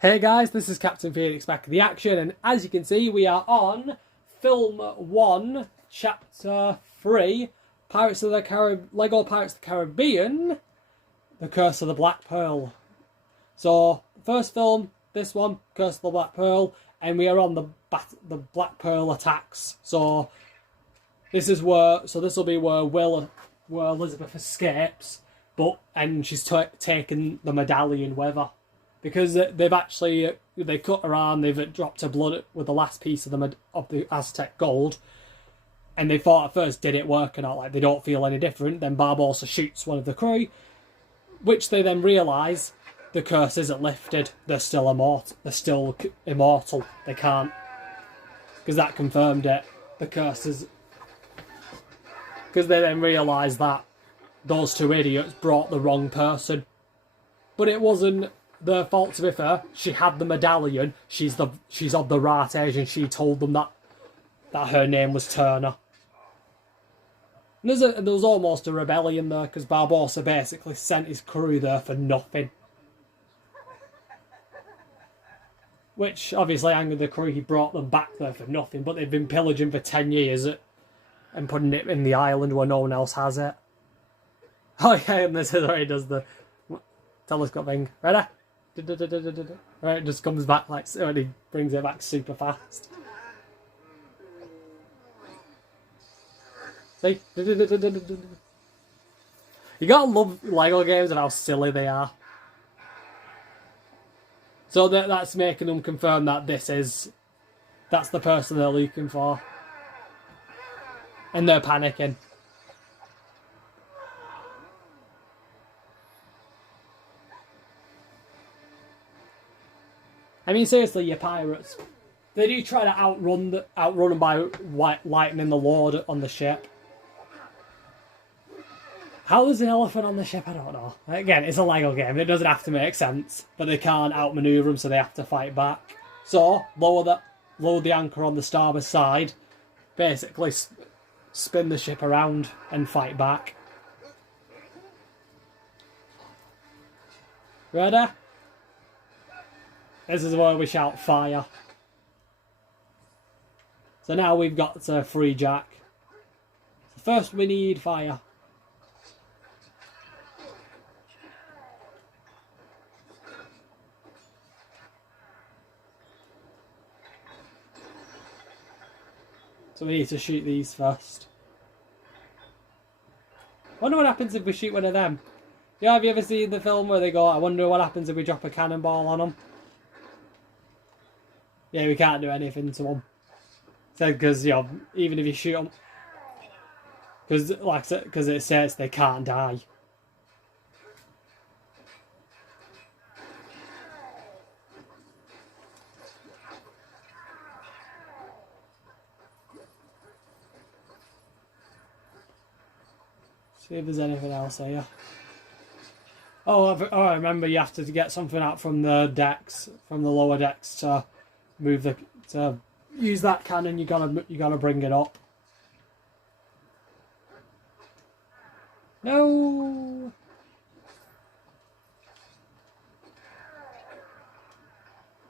Hey guys, this is Captain Phoenix back in the action, and as you can see, we are on Film 1, Chapter 3, Lego Pirates of the Caribbean, The Curse of the Black Pearl. So, first film, this one, Curse of the Black Pearl, and we are on the Black Pearl attacks. So, this will be where Elizabeth escapes, and she's taken the medallion with her. Because they cut her arm, they've dropped her blood with the last piece of the Aztec gold, and they thought at first, did it work or not? Like, they don't feel any different. Then Barbossa shoots one of the crew, which they then realise the curse isn't lifted. They're still immortal. They can't, because that confirmed it. The curse is, because they then realise that those two idiots brought the wrong person, but it wasn't their fault, to be fair. She had the medallion. She's of the right age, and she told them that her name was Turner. And there was almost a rebellion there, because Barbossa basically sent his crew there for nothing. Which obviously angered the crew. He brought them back there for nothing, but they've been pillaging for 10 years and putting it in the island where no one else has it. Oh yeah, and this is where he does the telescope thing. Ready? Right, it just comes back and he brings it back super fast. See? You gotta love Lego games and how silly they are. So that's making them confirm that that's the person they're looking for. And they're panicking. I mean, seriously, your pirates. They do try to outrun them by lightning the load on the ship. How is an elephant on the ship? I don't know. Again, it's a Lego game. It doesn't have to make sense, but they can't outmaneuver them, so they have to fight back. So lower the anchor on the starboard side. Basically, spin the ship around and fight back. Ready? This is where we shout fire. So now we've got to free Jack. So first we need fire. So we need to shoot these first. I wonder what happens if we shoot one of them. Yeah, have you ever seen the film where they go, I wonder what happens if we drop a cannonball on them? Yeah, we can't do anything to them. So, because, you know, even if you shoot them, because it says they can't die. See if there's anything else here. Oh, I remember you have to get something out from the decks, from the lower decks to use that cannon. You gotta bring it up. No.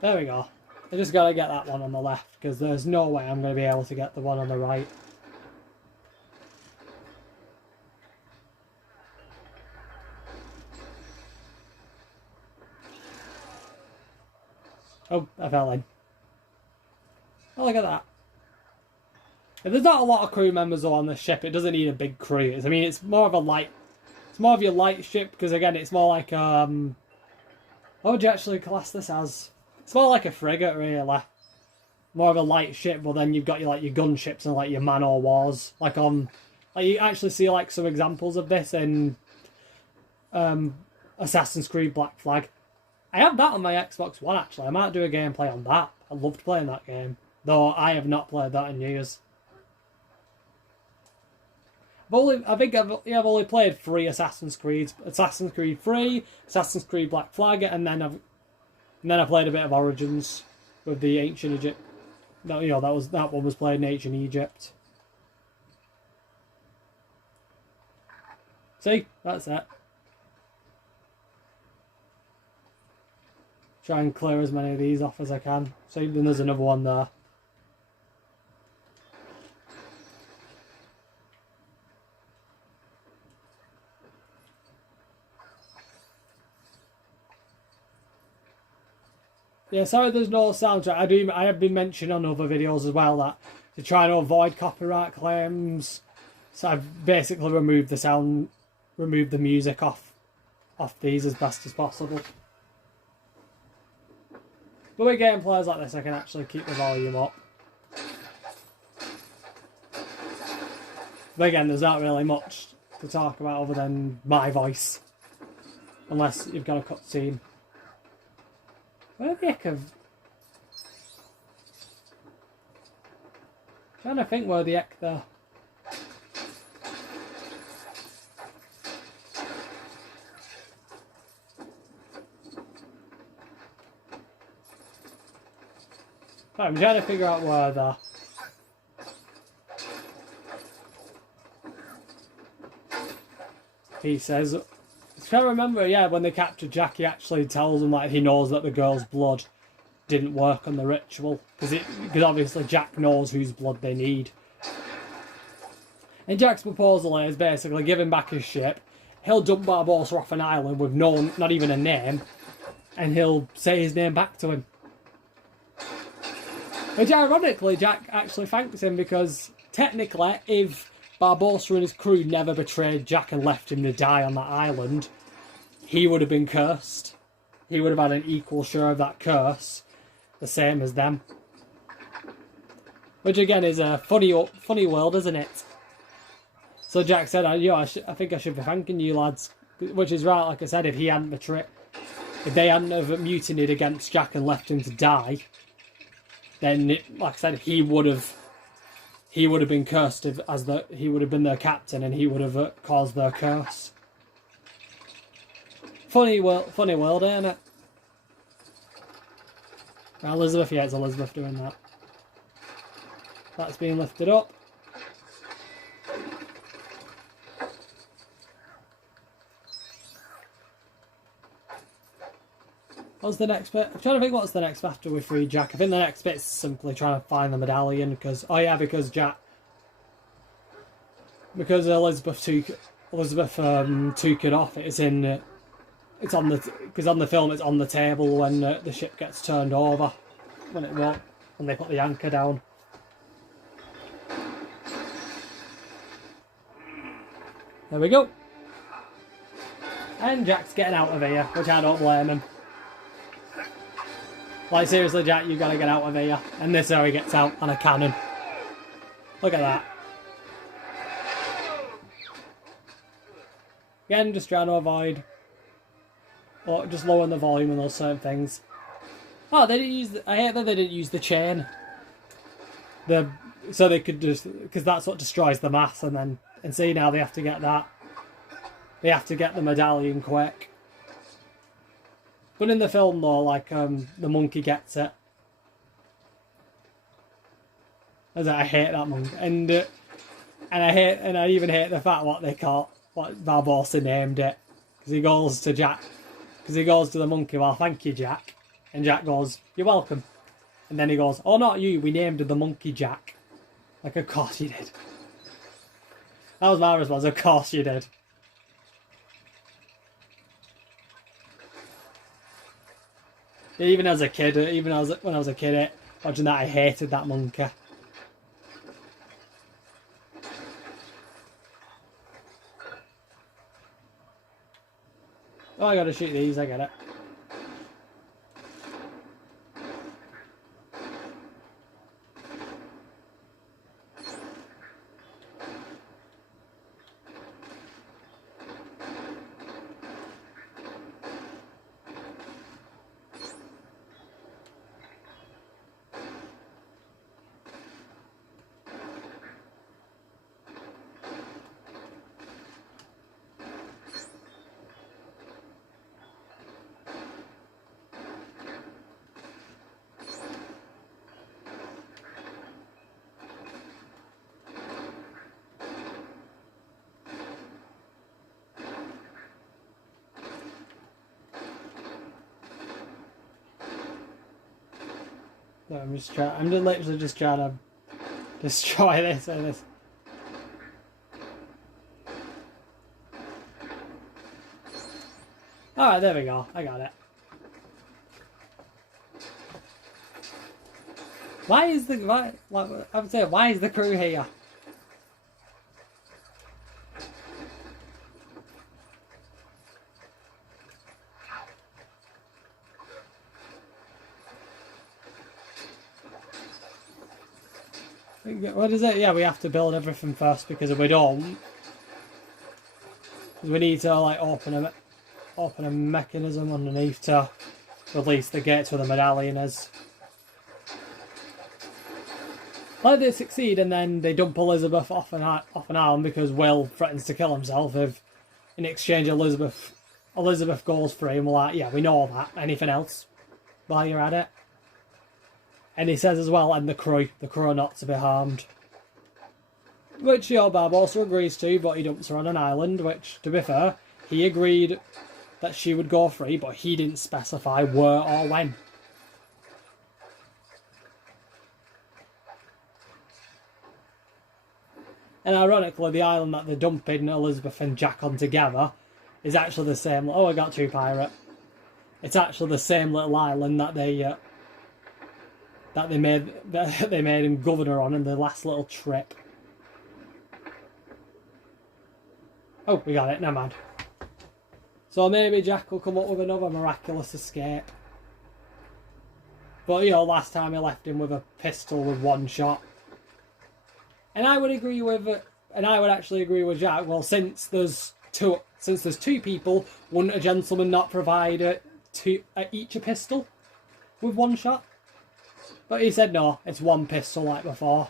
There we go. I just gotta get that one on the left, because there's no way I'm gonna be able to get the one on the right. Oh, I fell in. Oh, look at that. If there's not a lot of crew members on the ship, it doesn't need a big crew. I mean, it's more of your light ship, because again, it's more like, what would you actually class this as? It's more like a frigate, really. More of a light ship, but then you've got your gunships and your man-o'-wars. Like you actually see some examples of this in Assassin's Creed Black Flag. I have that on my Xbox One, actually. I might do a gameplay on that. I loved playing that game, though I have not played that in years. I think I've only played 3 Assassin's Creeds: Assassin's Creed 3, Assassin's Creed Black Flag, and then I played a bit of Origins with the ancient Egypt. That one was played in ancient Egypt. See, that's it. Try and clear as many of these off as I can. So then there's another one there. Yeah, sorry there's no soundtrack. I have been mentioning on other videos as well that to try and avoid copyright claims. So I've basically removed the sound, removed the music off these as best as possible. But with gameplays like this, I can actually keep the volume up. But again, there's not really much to talk about other than my voice. Unless you've got a cutscene. Where the heck have... I'm trying to think where the heck they're... I'm trying to figure out where they're... He says... I can't remember, yeah, when they capture Jack, he actually tells them that he knows that the girl's blood didn't work on the ritual. Because obviously Jack knows whose blood they need. And Jack's proposal is basically give him back his ship. He'll dump Barbossa off an island with not even a name. And he'll say his name back to him. Which ironically, Jack actually thanks him because technically, if Barbossa and his crew never betrayed Jack and left him to die on that island, he would have been cursed. He would have had an equal share of that curse, the same as them. Which again is a funny world, isn't it? So Jack said, I think I should be thanking you lads. Which is right, like I said, if they hadn't have mutinied against Jack and left him to die, then, like I said, he would have been cursed he would have been their captain and he would have caused their curse. Funny world, ain't it? Now Elizabeth, yeah, it's Elizabeth doing that. That's being lifted up. What's the next bit? I'm trying to think what's the next bit after we free Jack. I think the next bit is simply trying to find the medallion because Elizabeth took it off. It's on the film it's on the table when the ship gets turned over when they put the anchor down. There we go. And Jack's getting out of here, which I don't blame him. Like, seriously, Jack, you gotta get out of here. And this is how he gets out on a cannon. Look at that. Again, just trying to avoid... or just lowering the volume on those certain things. Oh, they didn't use... I hate that they didn't use the chain. So they could just... because that's what destroys the mass, and see, now they have to get that. They have to get the medallion quick. But in the film, though, like, the monkey gets it. I hate that monkey. And I even hate the fact what Barbossa named it. Because he goes to Jack. Because he goes to the monkey, well, thank you, Jack. And Jack goes, you're welcome. And then he goes, oh, not you, we named the monkey Jack. Like, of course you did. That was my response, of course you did. Even as a kid, when I was a kid, watching that, I hated that monkey. Oh, I gotta shoot these, I get it. No, I'm just literally just trying to destroy this and this. Alright, there we go. I got it. Why is the crew here? What is it? Yeah, we have to build everything first because if we don't, we need to like open a mechanism underneath to release the gates where the medallion is. Like they succeed and then they dump Elizabeth off an island because Will threatens to kill himself if, in exchange, Elizabeth goes free, and we're like, yeah, we know that. Anything else while you're at it? And he says as well, and the crew are not to be harmed. Which Barb also agrees to, but he dumps her on an island, which, to be fair, he agreed that she would go free, but he didn't specify where or when. And ironically, the island that they're dumping Elizabeth and Jack on together is actually the same. Oh, I got two pirate. It's actually the same little island that they made him governor on in the last little trip. Oh, we got it. Never mind. So maybe Jack will come up with another miraculous escape. But last time he left him with a pistol with one shot. And I would actually agree with Jack. Well, since there's two people, wouldn't a gentleman not provide each a pistol with one shot? But he said no, it's one pistol like before.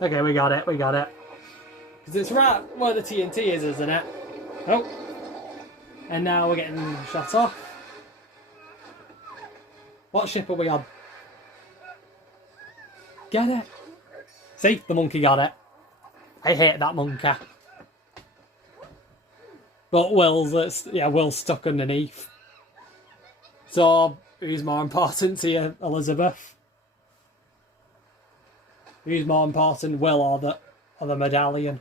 Okay, we got it. Because it's right where the TNT is, isn't it? Oh. And now we're getting shot off. What ship are we on? Get it? See, the monkey got it. I hate that monkey. But Will's stuck underneath. So, who's more important to you, Elizabeth? Who's more important, Will or the medallion?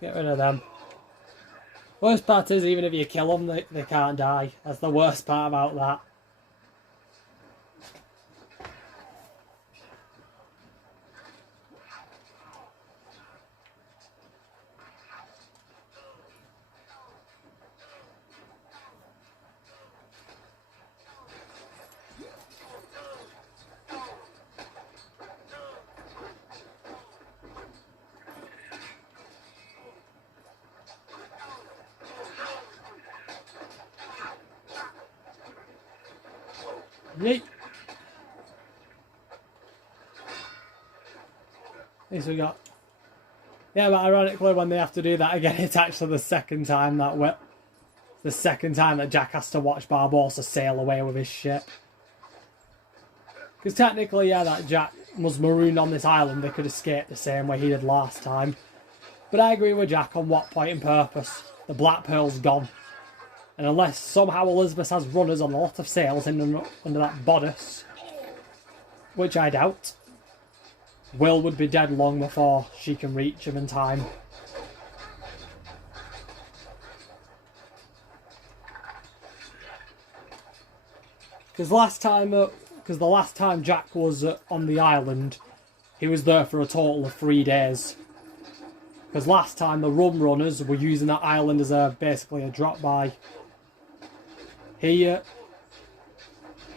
Get rid of them. Worst part is, even if you kill them, they can't die. That's the worst part about that. Yeet. At least we got. Yeah, but ironically, when they have to do that again, it's actually the second time that Jack has to watch Barbossa sail away with his ship. Because technically, yeah, that Jack was marooned on this island. They could escape the same way he did last time. But I agree with Jack on what point and purpose. The Black Pearl's gone. And unless somehow Elizabeth has runners on a lot of sails under that bodice, which I doubt, Will would be dead long before she can reach him in time. Because the last time Jack was on the island, he was there for a total of 3 days. Because last time the rum runners were using that island as basically a drop-by. He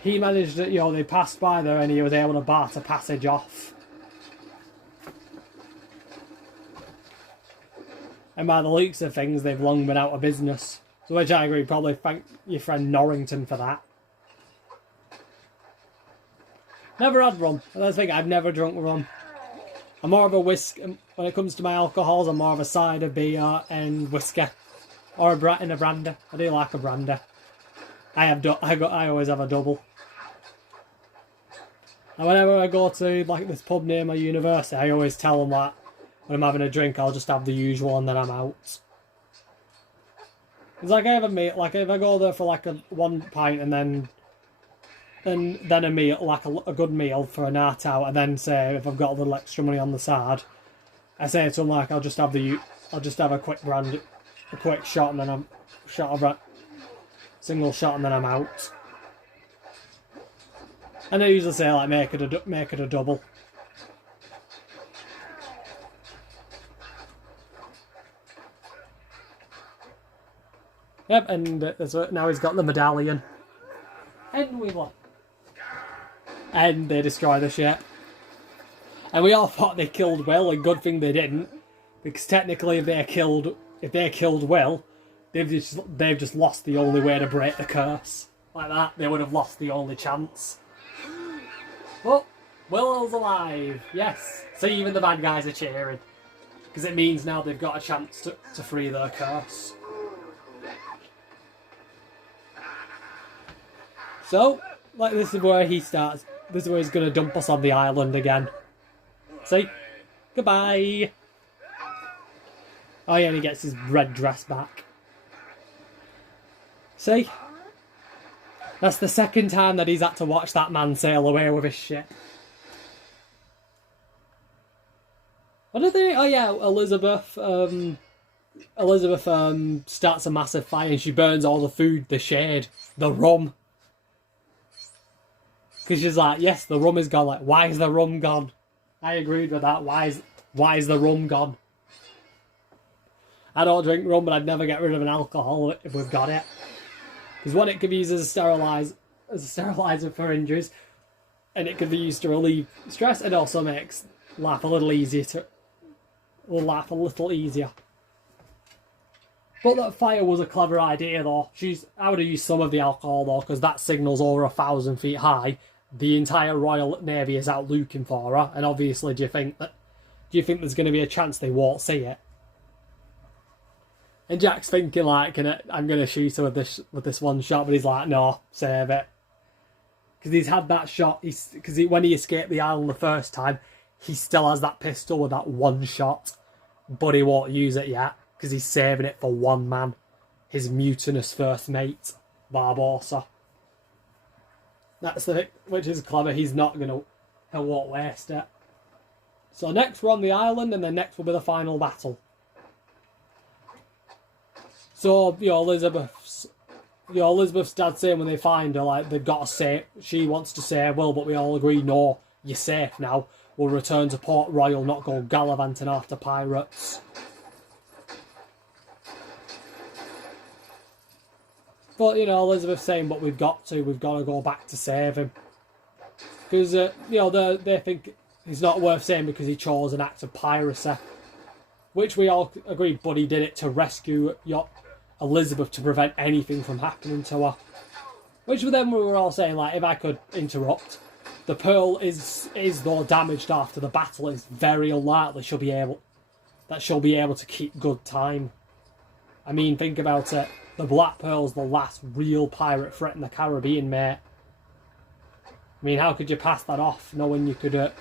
managed it, they passed by there and he was able to barter passage off. And by the looks of things, they've long been out of business. So which I agree, probably thank your friend Norrington for that. Never had rum. That's the thing, I've never drunk rum. I'm more of a whiskey, when it comes to my alcohols, I'm more of a cider, beer and whiskey. Or in a brander. I do like a brander. I always have a double. And whenever I go to like this pub near my university, I always tell them that when I'm having a drink, I'll just have the usual and then I'm out. It's like I have a meal, like if I go there for like a 1 pint and then a meal, like a good meal for a night out, and then say if I've got a little extra money on the side, I say to them like I'll just have a quick a quick shot and then I'm single shot and then I'm out. And I usually say like make it a double. Yep, and now he's got the medallion. And we won. And they destroy the ship. And we all thought they killed Will, and good thing they didn't, because technically if they killed Will, they've just lost the only way to break the curse. Like that, they would have lost the only chance. But Will's alive, yes. See, even the bad guys are cheering, because it means now they've got a chance to free their curse. So, like, this is where he starts. This is where he's going to dump us on the island again. See? Goodbye! Oh yeah, and he gets his red dress back. See? That's the second time that he's had to watch that man sail away with his ship. What are they? Oh yeah, Elizabeth starts a massive fire and she burns all the food, the shade, the rum. Because she's like, yes, the rum is gone. Like, why is the rum gone? I agreed with that. Why is the rum gone? I don't drink rum, but I'd never get rid of an alcohol if we've got it. Because one, it could be used as a sterilizer for injuries, and it could be used to relieve stress. It also makes life a little easier. But that fire was a clever idea, though. I would have used some of the alcohol, though, because that signal's over 1,000 feet high. The entire Royal Navy is out looking for her, and obviously, do you think there's going to be a chance they won't see it? And Jack's thinking like, I'm going to shoot her with this one shot, but he's like, no, save it, because he's had that shot. When he escaped the island the first time, he still has that pistol with that one shot, but he won't use it yet because he's saving it for one man, his mutinous first mate, Barbossa. That's the thing, which is clever. He won't waste it. So next we're on the island, and then next will be the final battle. So, Elizabeth's dad saying when they find her, like, they've got to say, she wants to save Will, but we all agree, no, you're safe now. We'll return to Port Royal, not go gallivanting after pirates. But, Elizabeth's saying, but we've got to go back to save him. Because, they think it's not worth saying because he chose an act of piracy. Which we all agree, but he did it to rescue Elizabeth, to prevent anything from happening to her. Which then we were all saying, like, if I could interrupt, the Pearl is though damaged after the battle, it's very unlikely she'll be able to keep good time. I mean, think about it. The Black Pearl's the last real pirate threat in the Caribbean, mate. I mean, how could you pass that off, knowing you could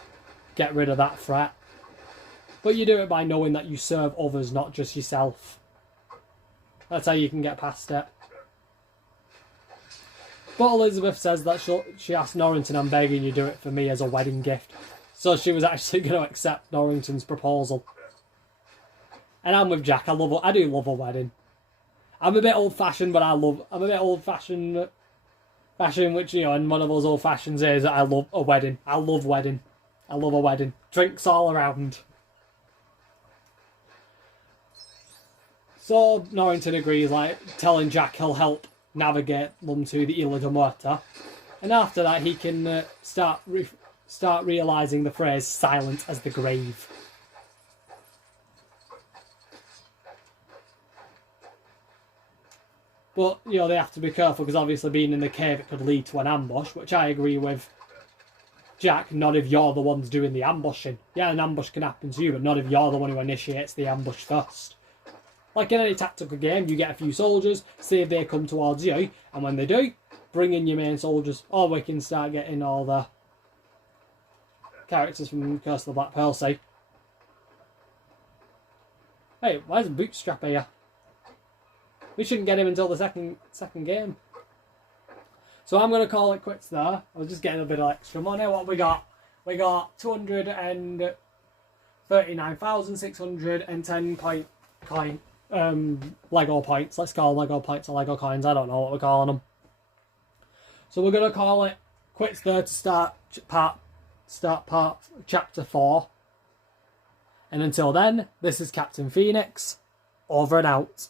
get rid of that threat? But you do it by knowing that you serve others, not just yourself. That's how you can get past it. But Elizabeth says that she asked Norrington, I'm begging you do it for me as a wedding gift. So she was actually going to accept Norrington's proposal. And I'm with Jack. I do love a wedding. I'm a bit old-fashioned, but I'm a bit old-fashioned, which, and one of those old-fashions is that I love a wedding. I love a wedding. Drinks all around. So Norrington agrees, like, telling Jack he'll help navigate them to the Isla de Muerta. And after that, he can start realising the phrase, silent as the grave. But, they have to be careful because obviously being in the cave, it could lead to an ambush, which I agree with Jack, not if you're the ones doing the ambushing. Yeah, an ambush can happen to you, but not if you're the one who initiates the ambush first. Like in any tactical game, you get a few soldiers, see if they come towards you, and when they do, bring in your main soldiers, or we can start getting all the characters from Curse of the Black Pearl, see? Hey, why is Bootstrap here? We shouldn't get him until the second game. So I'm going to call it quits there. I was just getting a bit of extra money. What we got? We got 239,610 coin Lego points. Let's call Lego points or Lego coins. I don't know what we're calling them. So we're going to call it quits there to start part chapter 4. And until then, this is Captain Phoenix, over and out.